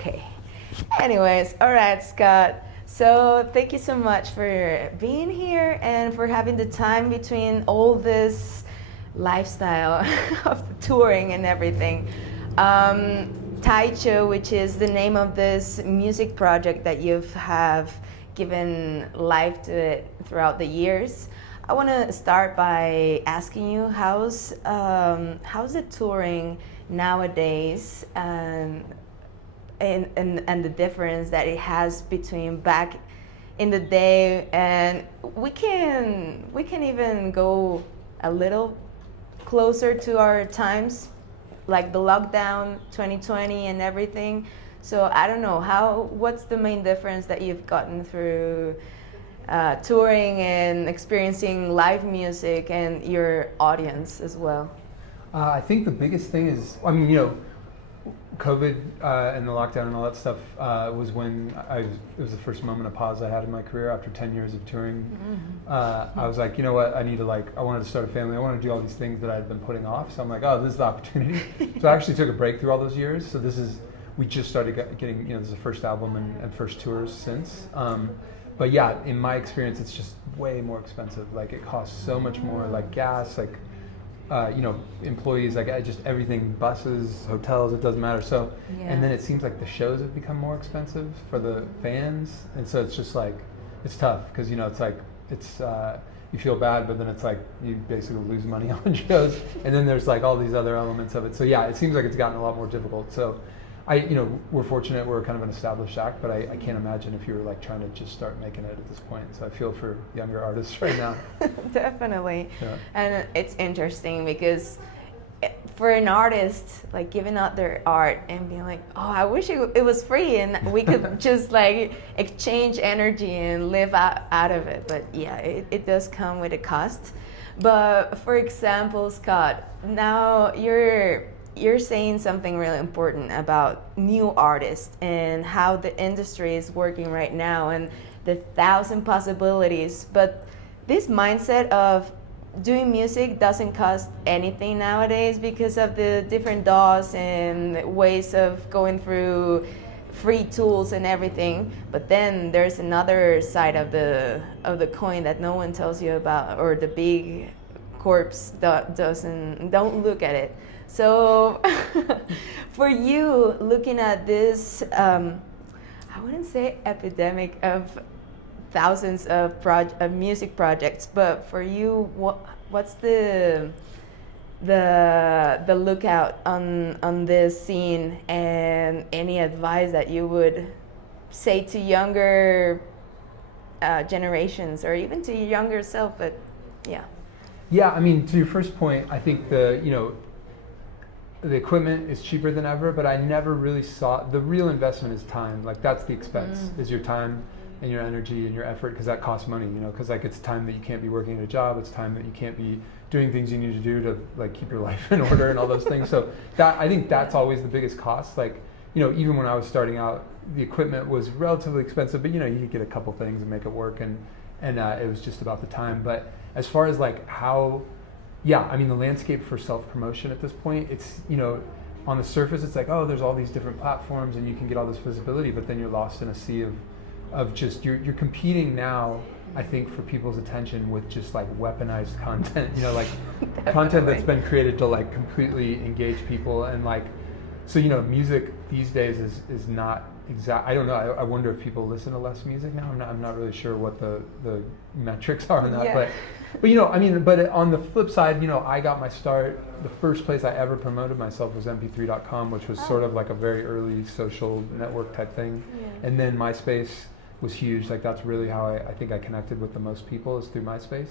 Okay. Anyways, all right, Scott. So thank you so much for being here and for having the time between all this lifestyle of the touring and everything. Tycho, which is the name of this music project that you have given life to it throughout the years. I want to start by asking you how's the touring nowadays, and the difference that it has between back in the day, and we can even go a little closer to our times, like the lockdown 2020 and everything. So I don't know, what's the main difference that you've gotten through touring and experiencing live music and your audience as well? I think the biggest thing is, I mean, COVID and the lockdown and all that stuff was when it was the first moment of pause I had in my career after 10 years of touring. I was like, you know what, I wanted to start a family. I want to do all these things that I'd been putting off. So I'm like, oh, this is the opportunity. So I actually took a break through all those years. So we just started getting, this is the first album and first tours since. But yeah, in my experience, it's just way more expensive. Like it costs so much more, like gas, like employees, like just everything, buses, hotels, it doesn't matter. So, and then it seems like the shows have become more expensive for the fans, and so it's just like it's tough because it's like you feel bad, but then it's like you basically lose money on shows, and then there's like all these other elements of it. So yeah, it seems like it's gotten a lot more difficult. So we're fortunate, we're kind of an established act, but I can't imagine if you were like trying to just start making it at this point. So I feel for younger artists right now. Definitely. Yeah. And it's interesting because for an artist, like giving out their art and being like, oh, I wish it was free and we could just like exchange energy and live out of it. But yeah, it does come with a cost. But for example, Scott, now you're saying something really important about new artists and how the industry is working right now and the 1,000 possibilities. But this mindset of doing music doesn't cost anything nowadays because of the different DAWs and ways of going through free tools and everything. But then there's another side of the coin that no one tells you about, or the big corpse don't look at it. So for you, looking at this, I wouldn't say epidemic of thousands of music projects, but for you, what's the lookout on this scene, and any advice that you would say to younger generations, or even to your younger self? But yeah. Yeah, I mean, to your first point, I think the equipment is cheaper than ever, but I never really saw the real investment is time. Like that's the expense, is your time and your energy and your effort, because that costs money, because like it's time that you can't be working at a job, it's time that you can't be doing things you need to do to like keep your life in order and all those things. So that, I think that's always the biggest cost. Like, even when I was starting out, the equipment was relatively expensive, but you could get a couple things and make it work, and it was just about the time. But as far as like how, I mean, the landscape for self-promotion at this point, it's, on the surface, it's like, oh, there's all these different platforms and you can get all this visibility, but then you're lost in a sea of just, you're competing now, I think, for people's attention with just like weaponized content, like content that's been created to like completely engage people. And like, so, music these days is not exact. I don't know. I wonder if people listen to less music now. I'm not really sure what the metrics are on that, but I mean, but on the flip side, I got my start. The first place I ever promoted myself was mp3.com, which was sort of like a very early social network type thing. Yeah. And then MySpace was huge. Like that's really how I think I connected with the most people, is through MySpace.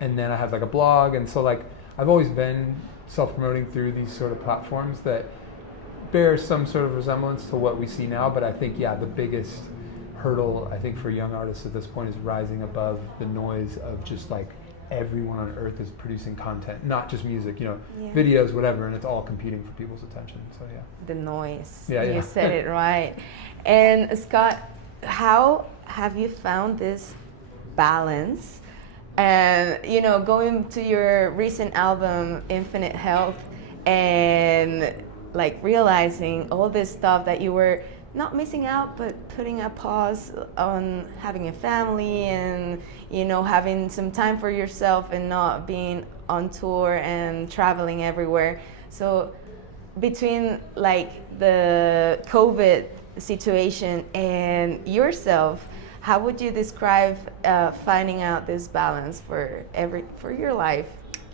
And then I had like a blog, and so like I've always been self-promoting through these sort of platforms that bear some sort of resemblance to what we see now. But I think, the biggest hurdle, I think, for young artists at this point is rising above the noise of just like everyone on earth is producing content, not just music, videos, whatever, and it's all competing for people's attention. So the noise. You said it right. And Scott, how have you found this balance? And going to your recent album, Infinite Health, and like realizing all this stuff that you were not missing out, but putting a pause on having a family and, you know, having some time for yourself and not being on tour and traveling everywhere. So between like the COVID situation and yourself, how would you describe finding out this balance for your life?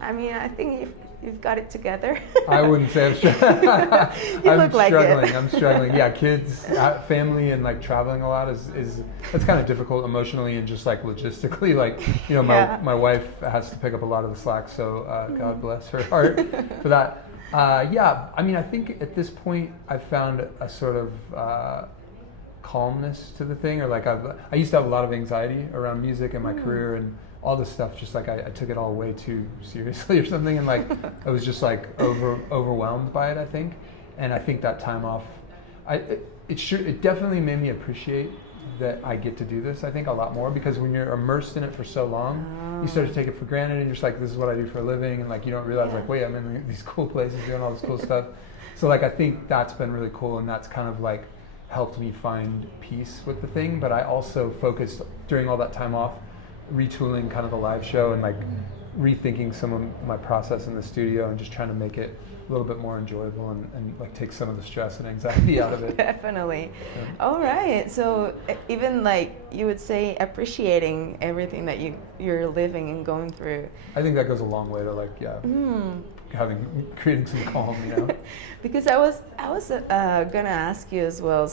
I mean, I think you've got it together. I wouldn't say I'm struggling. Look like it. I'm struggling. Yeah, kids, family, and like traveling a lot is that's kind of difficult emotionally and just like logistically. Like, you know, my wife has to pick up a lot of the slack, so God bless her heart for that. Yeah, I mean, I think at this point I've found a sort of calmness to the thing, or like I used to have a lot of anxiety around music and my career and all this stuff, just like I took it all way too seriously or something, and like I was just like overwhelmed by it, I think. And I think that time off, it definitely made me appreciate that I get to do this, I think, a lot more, because when you're immersed in it for so long, you start to take it for granted, and you're just like, this is what I do for a living, and like you don't realize like, wait, I'm in these cool places doing all this cool stuff. So like I think that's been really cool, and that's kind of like helped me find peace with the thing. But I also focused during all that time off retooling kind of the live show and like rethinking some of my process in the studio and just trying to make it a little bit more enjoyable and like take some of the stress and anxiety out of it. Definitely. Yeah. All right. So even like you would say appreciating everything that you're living and going through. I think that goes a long way to like creating some calm, you know. Because I was gonna ask you as well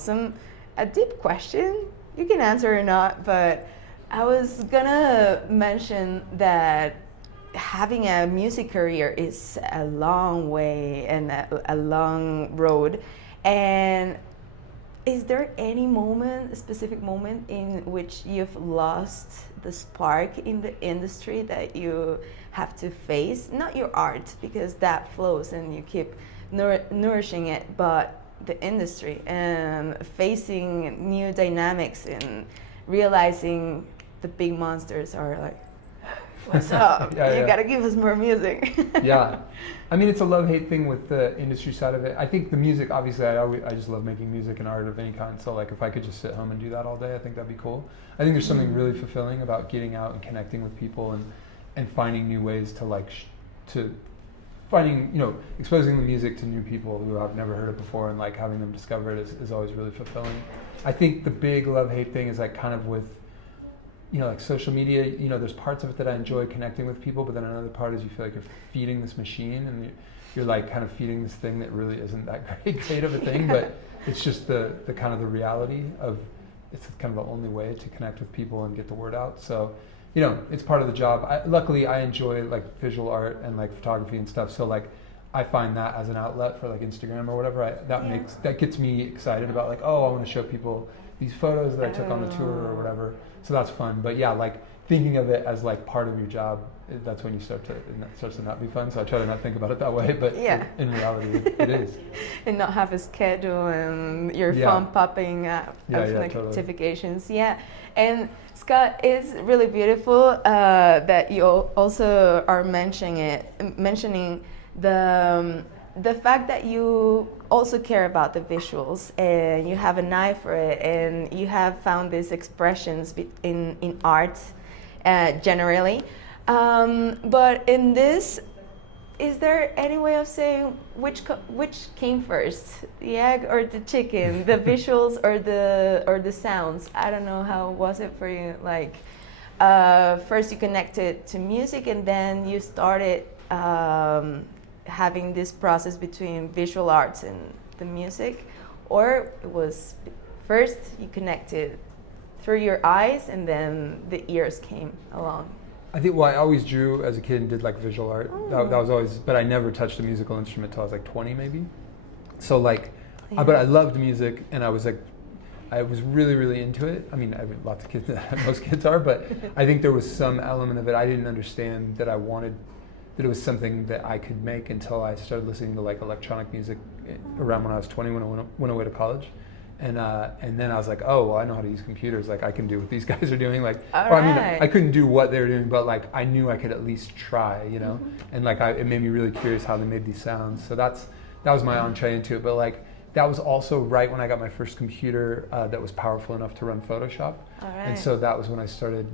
a deep question. You can answer or not, but I was gonna mention that having a music career is a long way and a long road. And is there any moment, a specific moment in which you've lost the spark in the industry that you have to face? Not your art, because that flows and you keep nourishing it, but the industry and facing new dynamics and realizing the big monsters are like, what's up? You gotta give us more music. Yeah. I mean, it's a love-hate thing with the industry side of it. I think the music, obviously, I just love making music and art of any kind. So like if I could just sit home and do that all day, I think that'd be cool. I think there's something really fulfilling about getting out and connecting with people and finding new ways to like, finding, you know, exposing the music to new people who I've never heard it before and like having them discover it is always really fulfilling. I think the big love-hate thing is like kind of with, you know, like social media, you know, there's parts of it that I enjoy connecting with people, but then another part is you feel like you're feeding this machine and you're like kind of feeding this thing that really isn't that great of a thing, but it's just the kind of the reality of, it's kind of the only way to connect with people and get the word out. So, you know, it's part of the job. Luckily, I enjoy like visual art and like photography and stuff. So like, I find that as an outlet for like Instagram or whatever. That gets me excited about like, oh, I want to show people these photos that I took on the tour or whatever. So that's fun. But yeah, like thinking of it as like part of your job, that's when it starts to not be fun. So I try to not think about it that way, but in reality, it is. And not have a schedule and your phone popping up of notifications. Totally. Yeah. And Scott, it's really beautiful that you also are mentioning the fact that you also care about the visuals and you have an eye for it and you have found these expressions in art generally. But in this, is there any way of saying which came first, the egg or the chicken, the visuals or the sounds? I don't know, how was it for you? Like first you connected to music and then you started having this process between visual arts and the music, or it was first you connected through your eyes and then the ears came along? I think, well, I always drew as a kid and did like visual art. That was always, but I never touched a musical instrument until I was like 20 maybe. So like, but I loved music and I was really, really into it. I mean, lots of kids, most kids are, but I think there was some element of it I didn't understand that that it was something that I could make until I started listening to like electronic music around when I was 20 when I went away to college. And then I was like, oh, well, I know how to use computers. Like, I can do what these guys are doing. Like, I mean, I couldn't do what they were doing, but like, I knew I could at least try, you know. And like, it made me really curious how they made these sounds. So that was my entree into it. But like, that was also right when I got my first computer that was powerful enough to run Photoshop. All right. And so that was when I started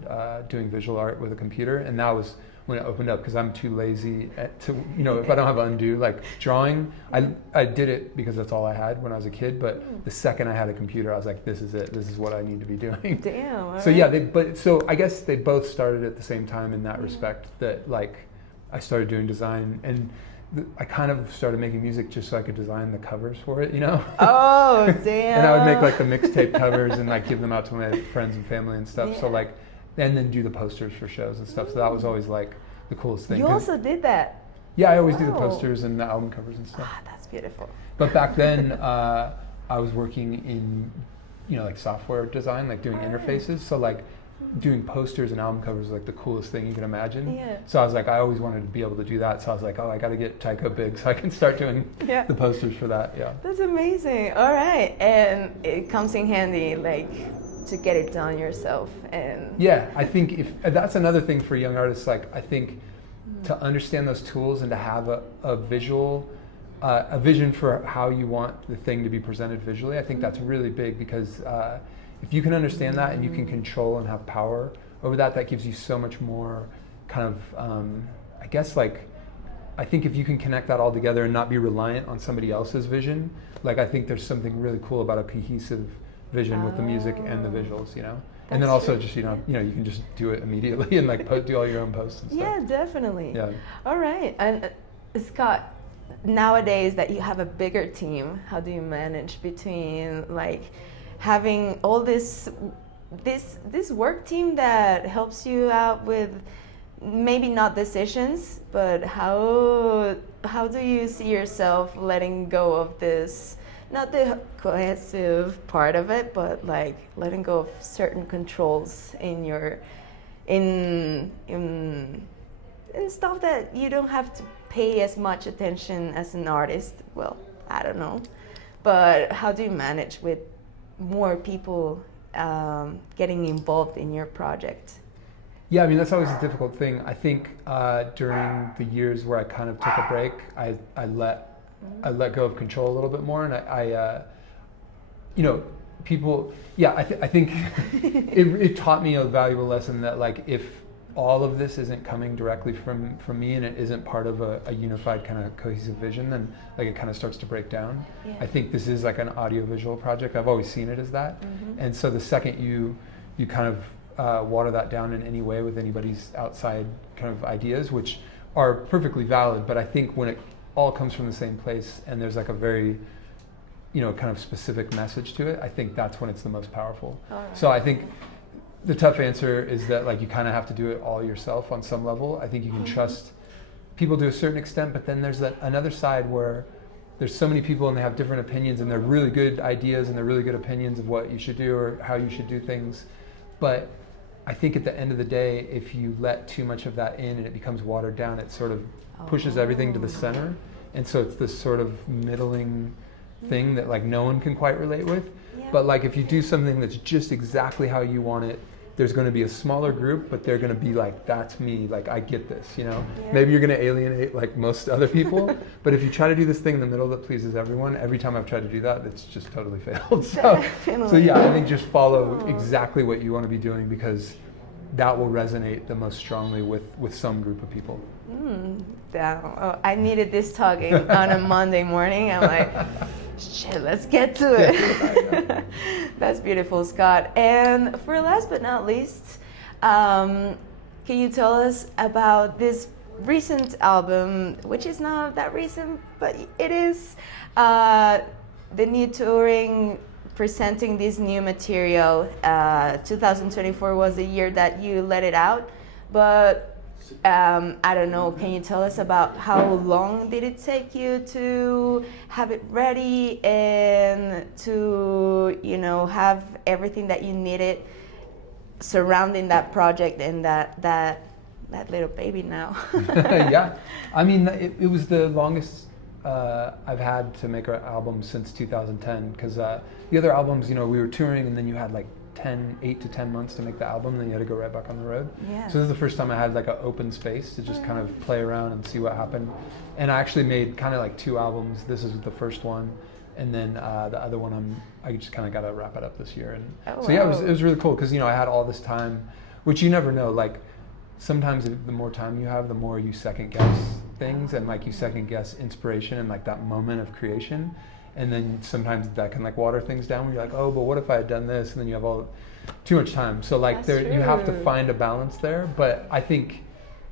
doing visual art with a computer, and that was when it opened up, because I'm too lazy to, you know, if I don't have undo, like drawing, I did it because that's all I had when I was a kid, but the second I had a computer, I was like, this is it, this is what I need to be doing. Damn. So yeah, so I guess they both started at the same time in that respect, that like I started doing design, and I kind of started making music just so I could design the covers for it, you know? Oh, damn. And I would make like the mixtape covers and like give them out to my friends and family and stuff. Yeah. So like, and then do the posters for shows and stuff. So that was always like the coolest thing. You also did that? Yeah, I always do the Wow. posters and the album covers and stuff. Ah, that's beautiful. But back then, I was working in, you know, like software design, like doing interfaces. So like doing posters and album covers was like the coolest thing you can imagine. Yeah. So I was like, I always wanted to be able to do that. So I was like, oh, I got to get Tycho big so I can start doing Yeah. the posters for that. Yeah. That's amazing. All right. And it comes in handy, like, to get it done yourself. And Yeah, I think if that's another thing for young artists, like I think to understand those tools and to have a visual, a vision for how you want the thing to be presented visually, I think that's really big, because if you can understand that and you can control and have power over that, that gives you so much more kind of, I guess like, I think if you can connect that all together and not be reliant on somebody else's vision, like I think there's something really cool about a cohesive vision with the music and the visuals, you know? And then That's also true. just, you know, you can just do it immediately and like do all your own posts and stuff. yeah, definitely. Yeah. All right. And Scott, nowadays that you have a bigger team, how do you manage between like having all this work team that helps you out with maybe not decisions, but how do you see yourself letting go of this, not the cohesive part of it, but like letting go of certain controls in your in stuff that you don't have to pay as much attention as an artist? Well, I don't know, but how do you manage with more people getting involved in your project? Yeah, I mean, that's always a difficult thing. I think during the years where I kind of took a break, I let go of control a little bit more, and I you know, people, yeah, I think it taught me a valuable lesson that like if all of this isn't coming directly from me and it isn't part of a unified kind of cohesive vision, then like it kind of starts to break down. Yeah. I think this is like an audiovisual project. I've always seen it as that. And so the second you kind of water that down in any way with anybody's outside kind of ideas, which are perfectly valid, but I think when it all comes from the same place and there's like a very, you know, kind of specific message to it, I think that's when it's the most powerful. Right. So I think the tough answer is that like you kind of have to do it all yourself on some level. I think you can trust people to a certain extent, but then there's that another side where there's so many people and they have different opinions and they're really good ideas and they're really good opinions of what you should do or how you should do things. But I think at the end of the day, if you let too much of that in and it becomes watered down, it sort of pushes everything to the center. And so it's this sort of middling thing that like no one can quite relate with. Yeah. But like if you do something that's just exactly how you want it, there's going to be a smaller group, but they're going to be like, that's me, like I get this, you know? Yeah. Maybe you're going to alienate like most other people, but if you try to do this thing in the middle that pleases everyone, every time I've tried to do that, it's just totally failed. So yeah, I think just follow exactly what you want to be doing, because that will resonate the most strongly with some group of people. Damn. Oh, I needed this talking on a Monday morning. I'm like, shit, let's get to it. That's beautiful, Scott. And for last but not least, can you tell us about this recent album, which is not that recent, but it is, the new touring, presenting this new material. 2024 was the year that you let it out, but I don't know, can you tell us about how long did it take you to have it ready and to, you know, have everything that you needed surrounding that project and that little baby now? Yeah, I mean, it was the longest I've had to make an album since 2010, because the other albums, you know, we were touring and then you had like 8 to 10 months to make the album, and then you had to go right back on the road. Yeah. So this is the first time I had like an open space to just kind of play around and see what happened. And I actually made kind of like 2 albums. This is the first one, and then the other one I just kind of got to wrap it up this year. And Oh, so yeah, wow. it was really cool because I had all this time, which you never know. Like sometimes the more time you have, the more you second guess things, and like you second guess inspiration and like that moment of creation. And then sometimes that can like water things down where you're like, oh, but what if I had done this? And then you have too much time. So like That's you have to true. find a balance there. But I think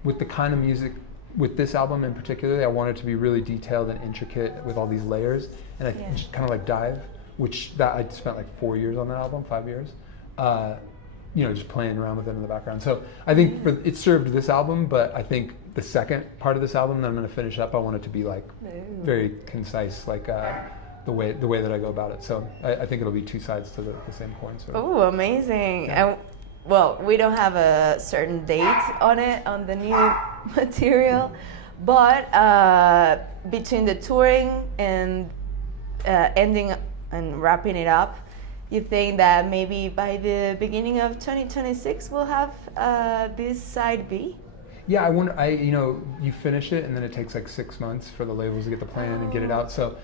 with the kind of music, with this album in particular, I want it to be really detailed and intricate with all these layers. And I just kind of like dive, I spent like 4 years on that album, 5 years. Just playing around with it in the background. So I think it served this album, but I think the second part of this album that I'm going to finish up, I want it to be like very concise, like the way that I go about it. So I think it'll be two sides to the same coin. So. Oh, amazing! And, well, we don't have a certain date on the new material, but between the touring and ending and wrapping it up, you think that maybe by the beginning of 2026 we'll have this side B? Yeah, I wonder. You finish it, and then it takes like 6 months for the labels to get the plan and get it out. So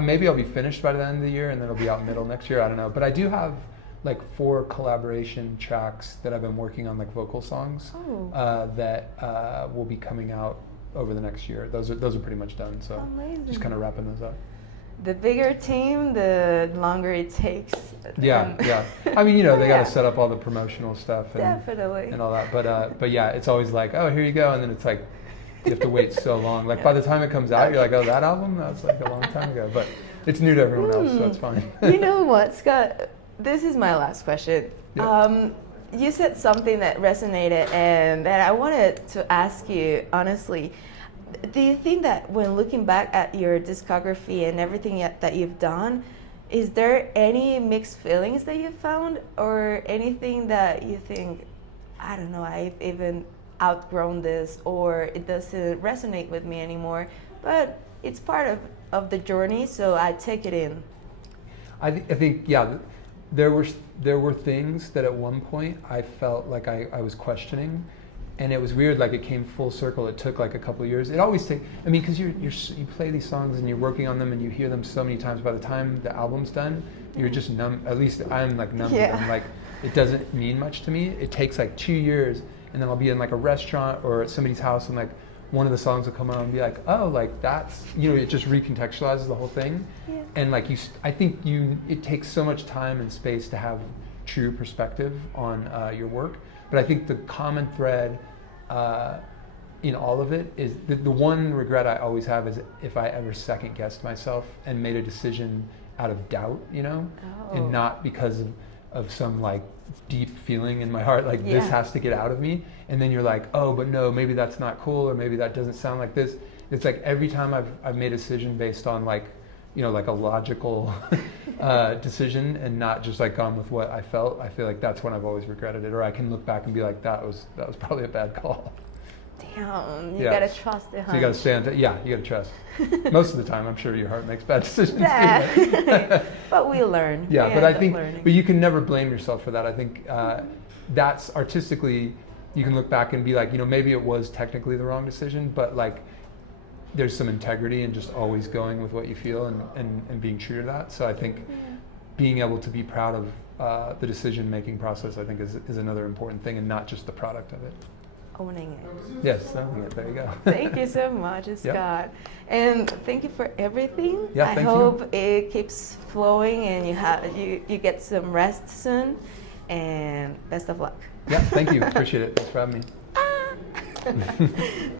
maybe I'll be finished by the end of the year, and then it'll be out middle next year. I don't know, but I do have like 4 collaboration tracks that I've been working on, like vocal songs, that will be coming out over the next year. Those are pretty much done. So Amazing. just kind of wrapping those up. The bigger team, the longer it takes. Yeah. I mean, they got to set up all the promotional stuff and Definitely. and all that. But yeah, it's always like, oh, here you go, and then it's like you have to wait so long. Like by the time it comes out, you're like, oh, that album? That's like a long time ago. But it's new to everyone else, so it's fine. You know what, Scott? This is my last question. Yep. You said something that resonated and that I wanted to ask you, honestly. Do you think that when looking back at your discography and everything that you've done, is there any mixed feelings that you found, or anything that you think, I don't know, I've even outgrown this, or it doesn't resonate with me anymore, but it's part of the journey, so I take it in? I think yeah, there were things that at one point I felt like I was questioning. And it was weird, like it came full circle. It took like a couple of years. It always takes, because you play these songs and you're working on them and you hear them so many times. By the time the album's done, you're just numb. At least I'm like numb. Yeah. I'm like, it doesn't mean much to me. It takes like 2 years, and then I'll be in like a restaurant or at somebody's house, and like one of the songs will come on and be like, oh, like that's, it just recontextualizes the whole thing. Yeah. And like I think it takes so much time and space to have true perspective on your work. But I think the common thread in all of it is the one regret I always have is if I ever second guessed myself and made a decision out of doubt, and not because of some like deep feeling in my heart, like this has to get out of me. And then you're like, oh, but no, maybe that's not cool, or maybe that doesn't sound like this. It's like every time I've made a decision based on like, like a logical decision and not just like gone with what I felt, I feel like that's when I've always regretted it, or I can look back and be like, that was probably a bad call. Damn, you gotta trust the hunch. So you gotta stand, you gotta trust. Most of the time, I'm sure your heart makes bad decisions. Yeah. But we learn. Yeah, but I think, but you can never blame yourself for that. I think that's artistically, you can look back and be like, maybe it was technically the wrong decision, but like, there's some integrity in just always going with what you feel and being true to that. So I think being able to be proud of the decision-making process, I think is another important thing, and not just the product of it. Owning it. Yes, owning it. There you go. Thank you so much, Scott. And thank you for everything. Yeah, I hope it keeps flowing and you get some rest soon. And best of luck. Yeah, thank you. Appreciate it. Thanks for having me.